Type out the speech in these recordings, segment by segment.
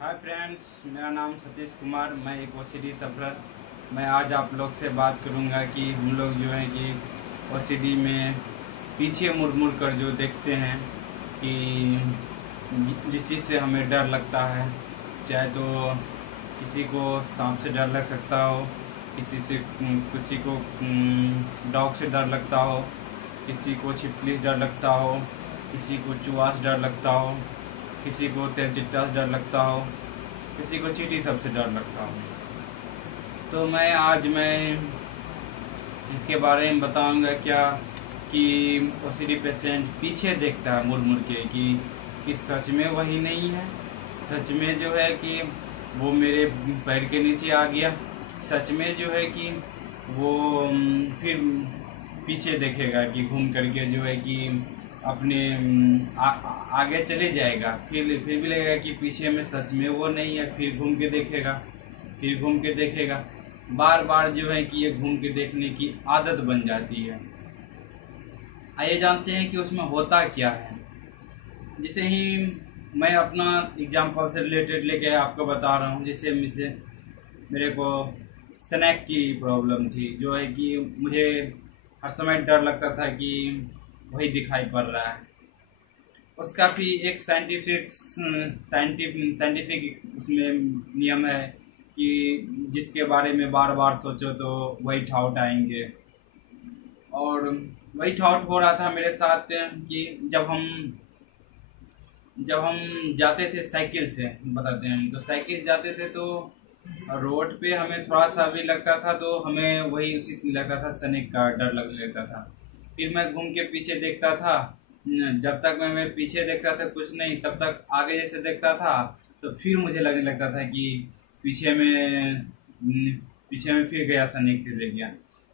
Hi friends, मेरा नाम सतीश कुमार। मैं एक ओसीडी सफरर। मैं आज आप लोग से बात करूंगा कि हम लोग जो है कि ओसीडी में पीछे मुड़ मुड़ कर जो देखते हैं कि जिस चीज़ से हमें डर लगता है, चाहे तो किसी को सांप से डर लग सकता हो, किसी को डॉग से डर लगता हो, किसी को छिपकली से डर लगता हो, किसी को चूहा से डर लगता हो, किसी को तेलचिट्टा से डर लगता हो, किसी को चींटी सबसे डर लगता हो। तो आज मैं इसके बारे में बताऊंगा क्या कि ओसीडी पेशेंट पीछे देखता है मुड़ मुड़ के कि सच में वही नहीं है। सच में जो है कि वो मेरे पैर के नीचे आ गया। सच में जो है कि वो फिर पीछे देखेगा कि घूम करके जो है कि अपने आगे चले जाएगा। फिर भी लगेगा कि पीछे में सच में वो नहीं है। फिर घूम के देखेगा, फिर घूम के देखेगा। बार बार जो है कि ये घूम के देखने की आदत बन जाती है। आइए जानते हैं कि उसमें होता क्या है। जैसे ही मैं अपना एग्जाम्पल से रिलेटेड लेके आपको बता रहा हूँ। जैसे मेरे को स्नैक की प्रॉब्लम थी, जो है कि मुझे हर समय डर लगता था कि वही दिखाई पड़ रहा है। उसका भी एक साइंटिफिक उसमें नियम है कि जिसके बारे में बार बार सोचो तो वही ठाउट आएंगे। और वही ठाउट हो रहा था मेरे साथ कि जब हम जाते थे साइकिल से, बताते हैं, तो साइकिल जाते थे तो रोड पे हमें थोड़ा सा भी लगता था तो हमें वही उसी लगता था, स्नेक का डर लग लेता था। फिर मैं घूम के पीछे देखता था। जब तक मैं पीछे देखता था कुछ नहीं, तब तक आगे जैसे देखता था तो फिर मुझे लगने लगता था कि पीछे में पीछे में फिर गया, स्नेक चले गया।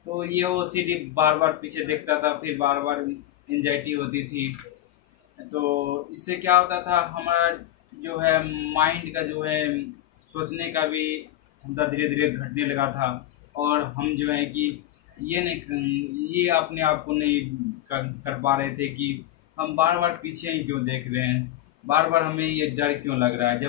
तो ये ओसीडी बार बार पीछे देखता था, फिर बार बार एंजाइटी होती थी। तो इससे क्या होता था, हमारा जो है माइंड का जो है सोचने का भी क्षमता धीरे धीरे घटने लगा था। और हम जो है कि ये अपने आप को नहीं कर पा रहे थे कि हम बार बार पीछे ही क्यों देख रहे हैं, बार बार हमें ये डर क्यों लग रहा है,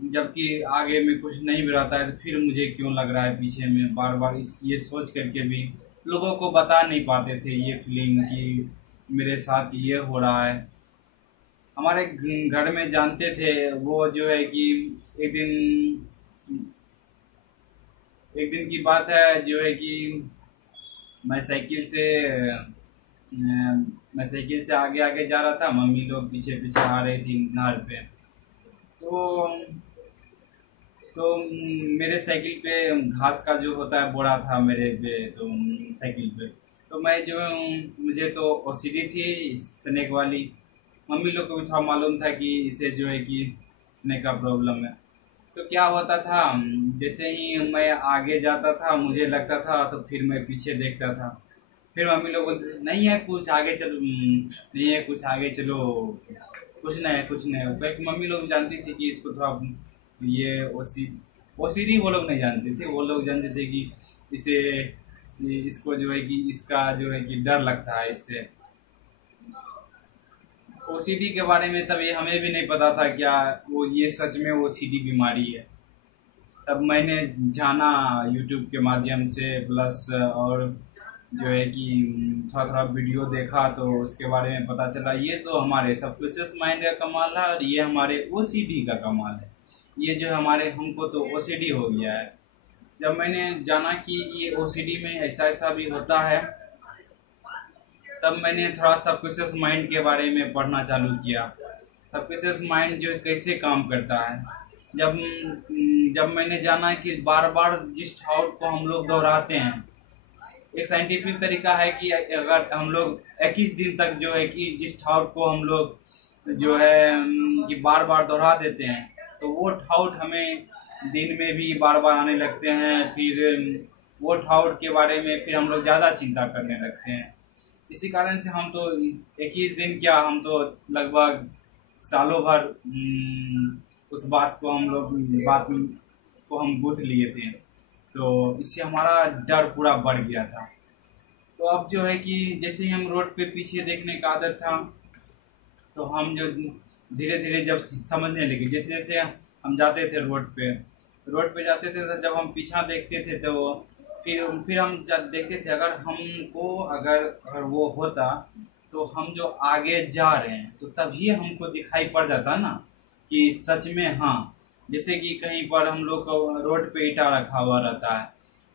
जबकि आगे में कुछ नहीं भी रहता है तो फिर मुझे क्यों लग रहा है पीछे में। बार बार ये सोच करके भी लोगों को बता नहीं पाते थे ये फीलिंग कि मेरे साथ ये हो रहा है। हमारे घर में जानते थे वो, जो है कि एक दिन एक दिन की बात है, जो है कि मैं साइकिल से मैं साइकिल से आगे आगे जा रहा था, मम्मी लोग पीछे पीछे आ रही थी नहर पे। तो मेरे साइकिल पे घास का जो होता है बोरा था मेरे पे, तो साइकिल पे। तो मैं जो मुझे तो ओसीडी थी स्नेक वाली। मम्मी लोग को भी थोड़ा मालूम था कि इसे जो है कि स्नेक का प्रॉब्लम है। तो क्या होता था, जैसे ही मैं आगे जाता था मुझे लगता था तो फिर मैं पीछे देखता था। फिर मम्मी लोग बोलते थे नहीं है कुछ आगे चलो, नहीं है कुछ आगे चलो, कुछ नहीं है कुछ नहीं है। क्योंकि मम्मी लोग जानती थी कि इसको थोड़ा ये ओसीडी वो लोग नहीं जानते थे। वो लोग जानते थे कि इसे इसको जो है कि इसका जो है कि डर लगता है इससे। ओसीडी के बारे में तब ये हमें भी नहीं पता था क्या वो ये सच में ओसीडी बीमारी है। तब मैंने जाना यूट्यूब के माध्यम से, प्लस और जो है कि थोड़ा थोड़ा वीडियो देखा तो उसके बारे में पता चला ये तो हमारे सबकॉन्शियस माइंड का कमाल है और ये हमारे ओसीडी का कमाल है। ये जो हमारे हमको तो ओसीडी हो गया है। जब मैंने जाना कि ये ओसीडी में ऐसा ऐसा भी होता है, तब मैंने थोड़ा सबकॉन्शियस माइंड के बारे में पढ़ना चालू किया। सबकॉन्शियस माइंड जो कैसे काम करता है। जब जब मैंने जाना कि बार बार जिस थॉट को हम लोग दोहराते हैं, एक साइंटिफिक तरीका है कि अगर हम लोग 21 दिन तक जो है कि जिस थॉट को हम लोग जो है कि बार बार दोहरा देते हैं तो वो थॉट हमें दिन में भी बार बार आने लगते हैं। फिर वो थॉट के बारे में फिर हम लोग ज़्यादा चिंता करने लगते हैं। इसी कारण से हम तो 21 दिन क्या, हम तो लगभग सालों भर उस बात को हम गूंथ लिए थे। तो इससे हमारा डर पूरा बढ़ गया था। तो अब जो है कि जैसे ही हम रोड पे पीछे देखने का आदत था, तो हम जो धीरे धीरे जब समझने लगे, जैसे जैसे हम जाते थे रोड पे जाते थे, तो जब हम पीछा देखते थे तो फिर हम जब देखते थे, अगर वो होता तो हम जो आगे जा रहे हैं तो तभी हमको दिखाई पड़ जाता ना कि सच में हाँ। जैसे कि कहीं पर हम लोग को रोड पे ईंटा रखा हुआ रहता है,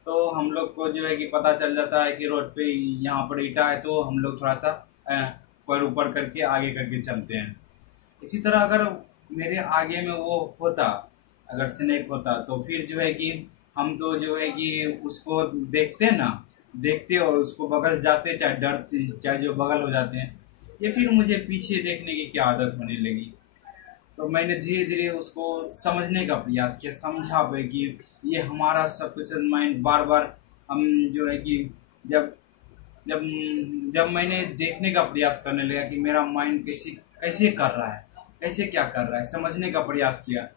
तो हम लोग को जो है कि पता चल जाता है कि रोड पे यहाँ पर ईंटा है, तो हम लोग थोड़ा सा पैर ऊपर करके आगे करके चलते हैं। इसी तरह अगर मेरे आगे में वो होता, अगर स्नेक होता, तो फिर जो है कि हम तो जो है कि उसको देखते ना, देखते और उसको बगल जाते, चाहे डरते चाहे जो बगल हो जाते हैं। ये फिर मुझे पीछे देखने की क्या आदत होने लगी, तो मैंने धीरे धीरे उसको समझने का प्रयास किया, समझा पे कि ये हमारा सबकॉन्शियस माइंड बार बार हम जो है कि जब जब जब मैंने देखने का प्रयास करने लगा कि मेरा माइंड कैसे कैसे कर रहा है, कैसे क्या कर रहा है, समझने का प्रयास किया।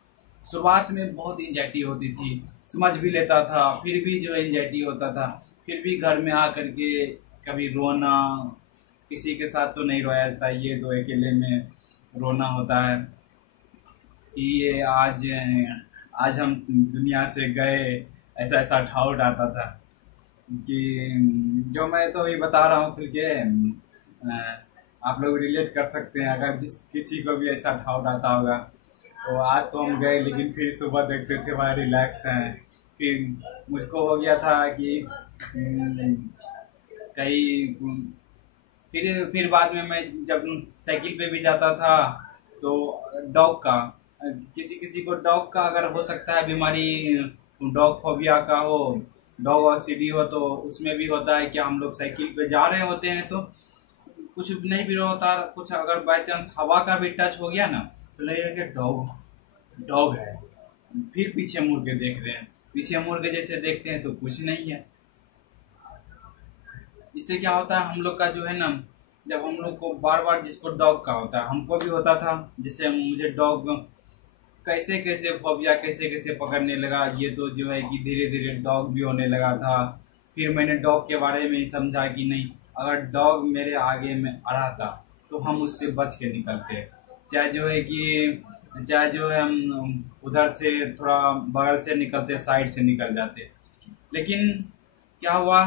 शुरुआत में बहुत एंजाइटी होती थी, समझ भी लेता था, फिर भी जो एंजाइटी होता था, फिर भी घर में आ करके कभी रोना, किसी के साथ तो नहीं रोया जाता, ये तो अकेले में रोना होता है कि ये आज हम दुनिया से गए, ऐसा ऐसा डाउट आता था कि जो मैं तो ये बता रहा हूँ खुल के, आप लोग रिलेट कर सकते हैं अगर जिस किसी को भी ऐसा डाउट आता होगा। तो आज तो हम गए, लेकिन फिर सुबह देखते थे वहाँ रिलैक्स हैं। फिर मुझको हो गया था कि कहीं फिर बाद में मैं जब साइकिल पे भी जाता था तो डॉग का, किसी किसी को डॉग का अगर हो सकता है बीमारी, डॉग फोबिया का हो, डॉग और सीडी हो, तो उसमें भी होता है कि हम लोग साइकिल पे जा रहे होते हैं तो कुछ नहीं भी होता, कुछ अगर बाई चांस हवा का भी टच हो गया ना तो लगेगा कि डॉग डॉग है। फिर पीछे मुड़ के देख रहे हैं, पीछे मुड़ के जैसे देखते हैं तो कुछ नहीं है। इससे क्या होता है हम लोग का जो है ना, जब हम लोग को बार बार, जिसको डॉग का होता है, हमको भी होता था, जैसे मुझे डॉग कैसे कैसे फोबिया कैसे कैसे पकड़ने लगा, ये तो जो है कि धीरे धीरे डॉग भी होने लगा था। फिर मैंने डॉग के बारे में ही समझा कि नहीं, अगर डॉग मेरे आगे में आ रहा था तो हम उससे बच के निकलते, चाहे जो है कि चाहे जो है हम उधर से थोड़ा बगल से निकलते, साइड से निकल जाते। लेकिन क्या हुआ,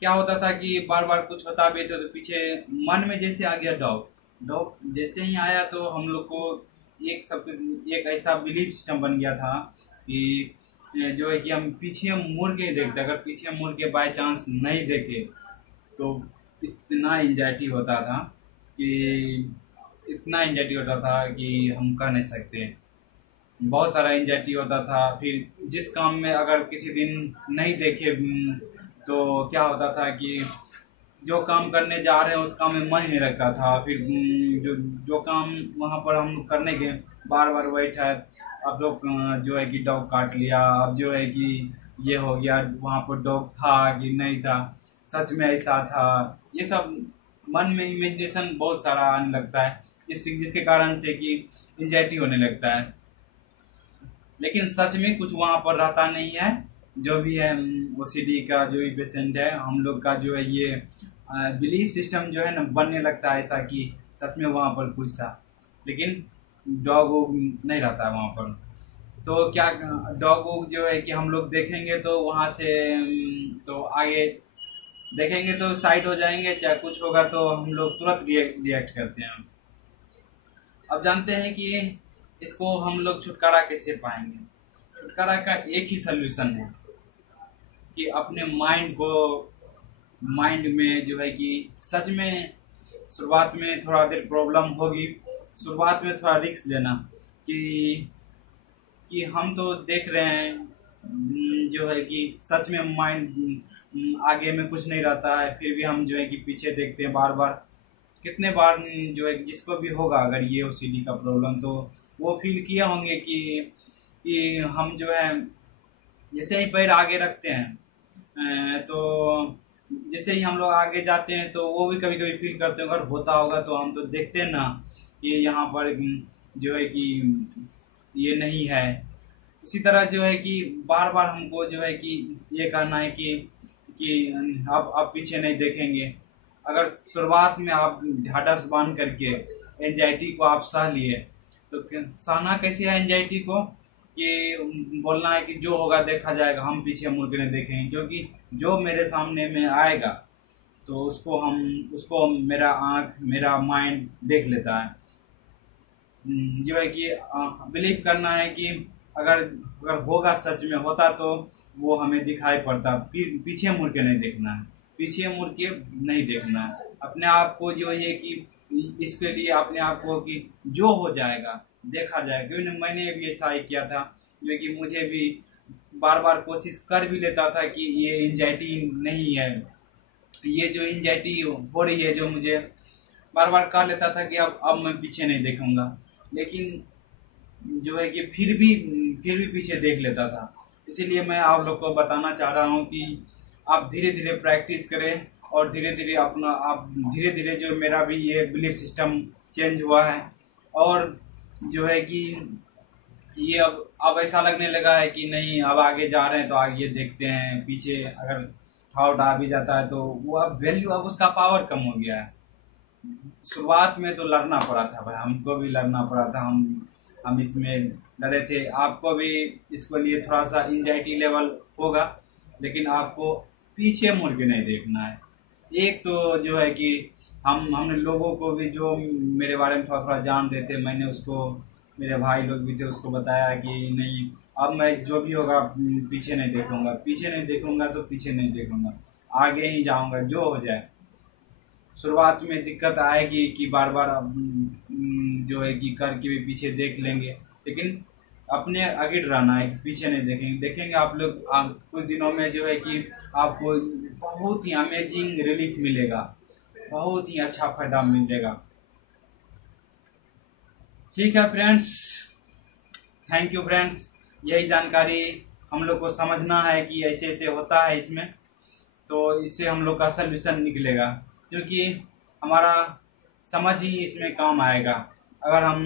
क्या होता था कि बार बार कुछ होता भी तो पीछे मन में जैसे आ गया डॉग, डॉग जैसे ही आया तो हम लोग को एक ऐसा बिलीफ सिस्टम बन गया था कि जो है कि हम पीछे मुड़ के ही देखते, अगर पीछे मुड़ के बाय चांस नहीं देखे तो इतना एंजाइटी होता था कि इतना एंजाइटी होता था कि हम कह नहीं सकते। बहुत सारा एंजाइटी होता था। फिर जिस काम में अगर किसी दिन नहीं देखे तो क्या होता था कि जो काम करने जा रहे हैं उस काम में मन ही नहीं लगता था। फिर जो जो काम वहाँ पर हम करने के बार बार वही था, अब लोग जो है कि डॉग काट लिया, अब जो है कि ये हो गया, वहाँ पर डॉग था कि नहीं था, सच में ऐसा था, ये सब मन में इमेजिनेशन बहुत सारा आने लगता है, जिसके कारण से कि एंजाइटी होने लगता है। लेकिन सच में कुछ वहाँ पर रहता नहीं है। जो भी है ओसीडी का जो भी पेशेंट है, हम लोग का जो है ये बिलीफ सिस्टम जो है ना बनने लगता है ऐसा कि सच में वहाँ पर कुछ था, लेकिन डॉग वोग नहीं रहता वहाँ पर। तो क्या डॉग वोग जो है कि हम लोग देखेंगे तो वहाँ से तो आगे देखेंगे तो साइड हो जाएंगे, चाहे कुछ होगा तो हम लोग तुरंत रिएक्ट करते हैं। अब जानते हैं कि इसको हम लोग छुटकारा कैसे पाएंगे। छुटकारा का एक ही सलूशन है कि अपने माइंड में जो है कि सच में शुरुआत में थोड़ा देर प्रॉब्लम होगी, शुरुआत में थोड़ा रिस्क लेना कि हम तो देख रहे हैं जो है कि सच में माइंड आगे में कुछ नहीं रहता है, फिर भी हम जो है कि पीछे देखते हैं बार बार। कितने बार जो है जिसको भी होगा अगर ये ओसीडी का प्रॉब्लम, तो वो फील किए होंगे कि हम जो है जैसे ही पैर आगे रखते हैं तो जैसे ही हम लोग आगे जाते हैं तो वो भी कभी कभी फील करते हैं, अगर होता होगा तो हम तो देखते हैं ना कि यहाँ पर जो है कि ये नहीं है। इसी तरह जो है कि बार बार हमको जो है कि ये कहना है कि आप पीछे नहीं देखेंगे। अगर शुरुआत में आप ढाढ़स बांध करके एंजाइटी को आप सह लिए तो सहना कैसे है एंजाइटी को, कि बोलना है कि जो होगा देखा जाएगा, हम पीछे मुड़ के नहीं देखेंगे, क्योंकि जो मेरे सामने में आएगा तो उसको मेरा आँख मेरा माइंड देख लेता है। जो है कि बिलीव करना है कि अगर अगर होगा, सच में होता तो वो हमें दिखाई पड़ता, फिर पीछे मुड़ के नहीं देखना है, पीछे मुड़ के नहीं देखना है। अपने आप को जो है कि इसके लिए अपने आप को कि जो हो जाएगा देखा जाएगा, क्योंकि मैंने भी ऐसा ही किया था, जो कि मुझे भी बार बार कोशिश कर भी लेता था कि ये एंजाइटी नहीं है, ये जो एंजाइटी हो रही है, जो मुझे बार बार कह लेता था कि अब मैं पीछे नहीं देखूंगा, लेकिन जो है कि फिर भी पीछे देख लेता था। इसीलिए मैं आप लोग को बताना चाह रहा हूँ कि आप धीरे धीरे प्रैक्टिस करें, और धीरे धीरे आप धीरे धीरे जो मेरा भी ये बिलीफ सिस्टम चेंज हुआ है, और जो है कि ये अब ऐसा लगने लगा है कि नहीं, अब आगे जा रहे हैं तो आगे देखते हैं, पीछे अगर थाउट आ भी जाता है तो वो अब वैल्यू, अब उसका पावर कम हो गया है। शुरुआत में तो लड़ना पड़ा था भाई, हमको भी लड़ना पड़ा था, हम इसमें लड़े थे। आपको भी इसके लिए थोड़ा सा एंजाइटी लेवल होगा, लेकिन आपको पीछे मुड़ के नहीं देखना है। एक तो जो है कि हमने लोगों को भी जो मेरे बारे में थोड़ा थोड़ा जान देते, मैंने उसको, मेरे भाई लोग भी थे, उसको बताया कि नहीं, अब मैं जो भी होगा पीछे नहीं देखूंगा, पीछे नहीं देखूंगा तो पीछे नहीं देखूंगा, आगे ही जाऊंगा जो हो जाए। शुरुआत में दिक्कत आएगी कि बार बार जो है कि करके भी पीछे देख लेंगे, लेकिन अपने आगे रहना है, पीछे नहीं देखेंगे आप लोग। कुछ दिनों में जो है कि आपको बहुत ही अमेजिंग रिलीफ मिलेगा, बहुत ही अच्छा फायदा मिलेगा। ठीक है फ्रेंड्स, थैंक यू फ्रेंड्स। यही जानकारी हम लोग को समझना है कि ऐसे ऐसे होता है इसमें, तो इससे हम लोग का सल्यूशन निकलेगा, क्योंकि हमारा समझ ही इसमें काम आएगा। अगर हम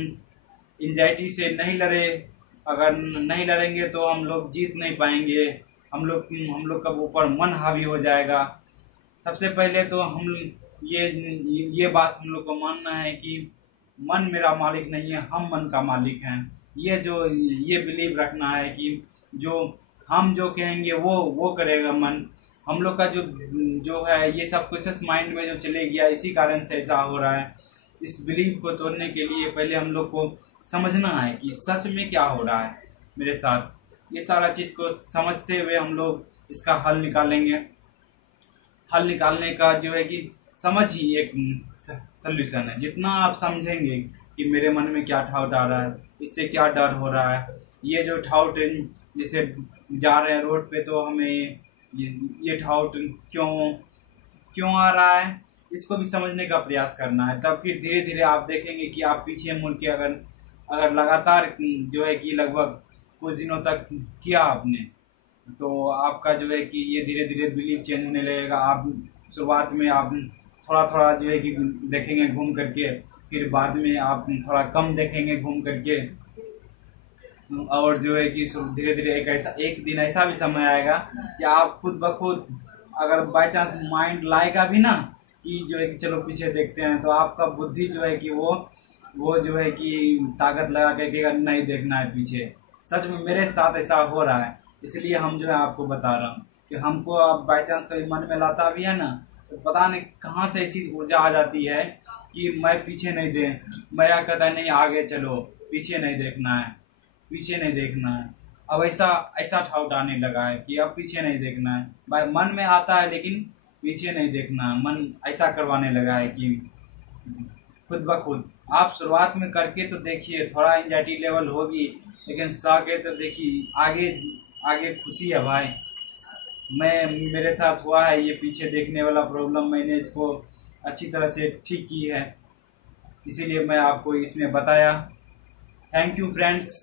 एंजाइटी से नहीं लड़े, अगर नहीं लड़ेंगे तो हम लोग जीत नहीं पाएंगे, हम लोग का ऊपर मन हावी हो जाएगा। सबसे पहले तो हम ये बात हम लोग को मानना है कि मन मेरा मालिक नहीं है, हम मन का मालिक हैं। ये बिलीव रखना है कि हम जो कहेंगे वो करेगा मन। हम लोग का जो है ये सब कुछ माइंड में जो चले गया, इसी कारण से ऐसा हो रहा है। इस बिलीव को तोड़ने के लिए पहले हम लोग को समझना है कि सच में क्या हो रहा है मेरे साथ। ये सारा चीज को समझते हुए हम लोग इसका हल निकालेंगे। हल निकालने का जो है कि समझ ही एक सोल्यूशन है। जितना आप समझेंगे कि मेरे मन में क्या ठाउट आ रहा है, इससे क्या डर हो रहा है, ये जो ठाउट जैसे जा रहे हैं रोड पे, तो हमें ये ठाउट क्यों आ रहा है, इसको भी समझने का प्रयास करना है। तब फिर धीरे धीरे आप देखेंगे कि आप पीछे मुड़ के अगर लगातार जो है कि लगभग कुछ दिनों तक किया आपने, तो आपका जो है कि ये धीरे धीरे बिलीव चेंज होने लगेगा। आप शुरुआत में आप थोड़ा थोड़ा जो है कि देखेंगे घूम करके, फिर बाद में आप थोड़ा कम देखेंगे घूम करके, और जो है कि धीरे धीरे एक दिन ऐसा भी समय आएगा कि आप खुद ब खुद, अगर बाय चांस माइंड लाएगा भी ना कि जो है कि चलो पीछे देखते हैं, तो आपका बुद्धि जो है कि वो जो है कि ताकत लगा के नहीं देखना है पीछे। सच में मेरे साथ ऐसा हो रहा है, इसलिए हम जो है आपको बता रहा हूँ कि हमको अब बाई चांस कभी मन में लाता भी है ना, तो पता नहीं कहाँ से ऐसी ऊर्जा आ जाती है कि मैं पीछे नहीं दे, मेरा कहता है नहीं आगे चलो, पीछे नहीं देखना है, पीछे नहीं देखना है। अब ऐसा ठाउट आने लगा है कि अब पीछे नहीं देखना है। भाई मन में आता है लेकिन पीछे नहीं देखना, मन ऐसा करवाने लगा है कि खुद ब खुद। आप शुरुआत में करके तो देखिए, थोड़ा एंजाइटी लेवल होगी, लेकिन सागे तो देखिए आगे खुशी है भाई। मेरे साथ हुआ है ये पीछे देखने वाला प्रॉब्लम, मैंने इसको अच्छी तरह से ठीक की है, इसीलिए मैं आपको इसमें बताया। Thank you friends.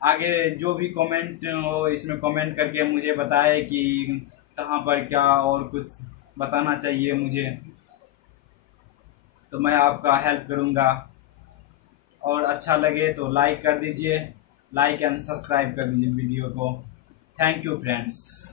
आगे जो भी कमेंट हो इसमें कमेंट करके मुझे बताए कि कहाँ पर क्या और कुछ बताना चाहिए मुझे, तो मैं आपका हेल्प करूँगा। और अच्छा लगे तो लाइक कर दीजिए, लाइक एंड सब्सक्राइब कर दीजिए वीडियो को। Thank you friends.